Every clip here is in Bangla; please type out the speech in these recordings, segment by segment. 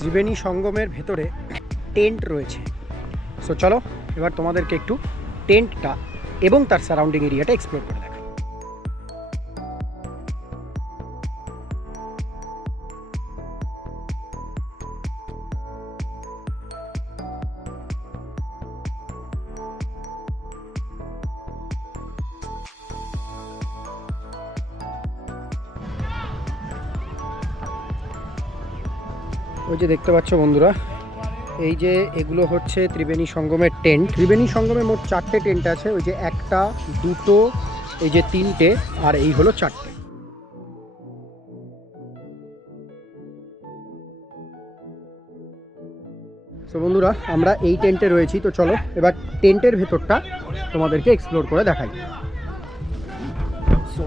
ত্রিবেণী সঙ্গমের ভেতরে টেন্ট রয়েছে। সো চলো এবার তোমাদেরকে একটু টেন্টটা এবং তার সারাউন্ডিং এরিয়াটা এক্সপ্লোর করে দেখাই। ওই যে দেখতে পাচ্ছ বন্ধুরা, এই যে এগুলো হচ্ছে ত্রিবেণী সঙ্গমের টেন্ট। ত্রিবেণী সঙ্গমে মোট 4টে টেন্ট আছে। ওই যে 1টা, 2টো, এই যে 3টে, আর এই হলো 4টে। তো বন্ধুরা আমরা এই টেন্টে রয়েছি। তো চলো এবার টেন্টের ভেতরটা তোমাদেরকে এক্সপ্লোর করে দেখাই। সো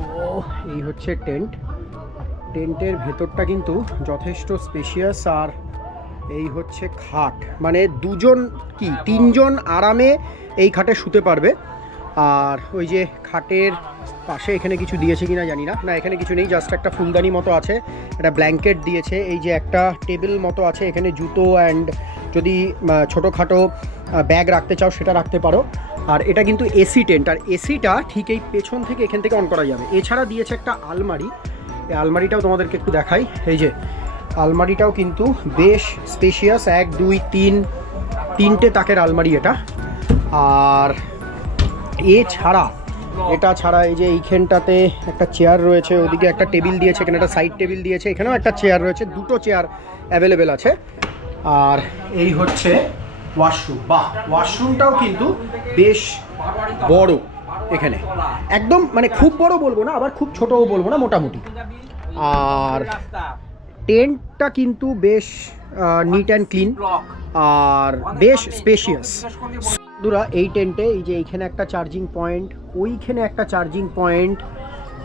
এই হচ্ছে টেন্ট। টেন্টের ভেতরটা কিন্তু যথেষ্ট স্পেশিয়াস। আর এই হচ্ছে খাট, মানে 3জন আরামে এই খাটে শুতে পারবে। আর ওই যে খাটের পাশে এখানে কিছু দিয়েছে কিনা জানি না, এখানে কিছু নেই, জাস্ট একটা ফুলদানি মতো আছে, একটা ব্ল্যাঙ্কেট দিয়েছে। এই যে একটা টেবিল মতো আছে, এখানে জুতো অ্যান্ড যদি ছোটোখাটো ব্যাগ রাখতে চাও সেটা রাখতে পারো। আর এটা কিন্তু এসি টেন্ট, আর এসিটা ঠিক এই পেছন থেকে এখান থেকে অন করা যাবে। এছাড়া দিয়েছে একটা আলমারি, এই আলমারিটাও তোমাদেরকে একটু দেখাই। এই যে আলমারিটাও কিন্তু বেশ স্পেশিয়াস, 1 2 3টে তাকের আলমারি এটা। আর এটা ছাড়া এই যে এইখানটাতে একটা চেয়ার রয়েছে, ওদিকে একটা টেবিল দিয়েছে, এখানে একটা সাইড টেবিল দিয়েছে, এখানেও একটা চেয়ার রয়েছে, 2টো চেয়ার অ্যাভেলেবেল আছে। আর এই হচ্ছে ওয়াশরুম। ওয়াশরুমটাও কিন্তু বেশ বড় এখানে, একদম মানে খুব বড় বলবো না, আবার খুব ছোটও বলবো না, মোটামুটি। আর টেন্টটা কিন্তু বেশ নিট অ্যান্ড ক্লিন আর বেশ স্পেশিয়াস। বন্ধুরা এই টেন্টে এই যে এইখানে একটা চার্জিং পয়েন্ট, ওইখানে একটা চার্জিং পয়েন্ট,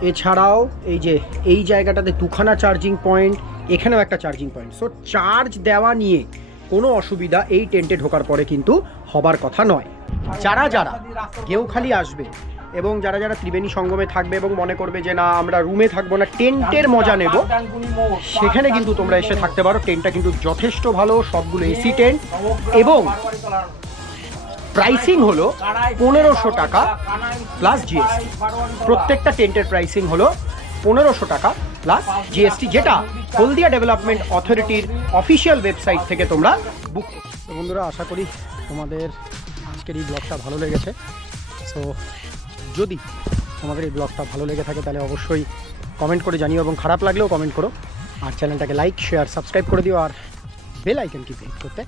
এছাড়াও এই যে এই জায়গাটাতে 2খানা চার্জিং পয়েন্ট, এখানেও একটা চার্জিং পয়েন্ট। সো চার্জ দেওয়া নিয়ে কোনো অসুবিধা এই টেন্টে ঢোকার পরে কিন্তু হবার কথা নয়। যারা কেউখালি আসবে এবং যারা ত্রিবেণী সঙ্গমে থাকবে এবং মনে করবে যে না আমরা রুমে থাকবো না, টেন্টের মজা নেব, সেখানে কিন্তু তোমরা এসে থাকতে পারো। টেন্টটা কিন্তু যথেষ্ট ভালো, সবগুলো এসি টেন্ট, এবং প্রাইসিং হলো 1500 টাকা প্লাস জিএসটি। প্রত্যেকটা টেন্টের প্রাইসিং হলো 1500 টাকা প্লাস জিএসটি, যেটা হলদিয়া ডেভেলপমেন্ট অথরিটির অফিসিয়াল ওয়েবসাইট থেকে তোমরা বুক করো। তো বন্ধুরা আশা করি তোমাদের আজকের এই ব্লগটা ভালো লেগেছে। সো যদি তোমাদের এই ব্লগটা ভালো লেগে থাকে তাহলে অবশ্যই কমেন্ট করে জানিও, এবং খারাপ লাগলেও কমেন্ট করো। আর চ্যানেলটাকে লাইক, শেয়ার, সাবস্ক্রাইব করে দিও, আর বেল আইকন কি ক্লিক করতে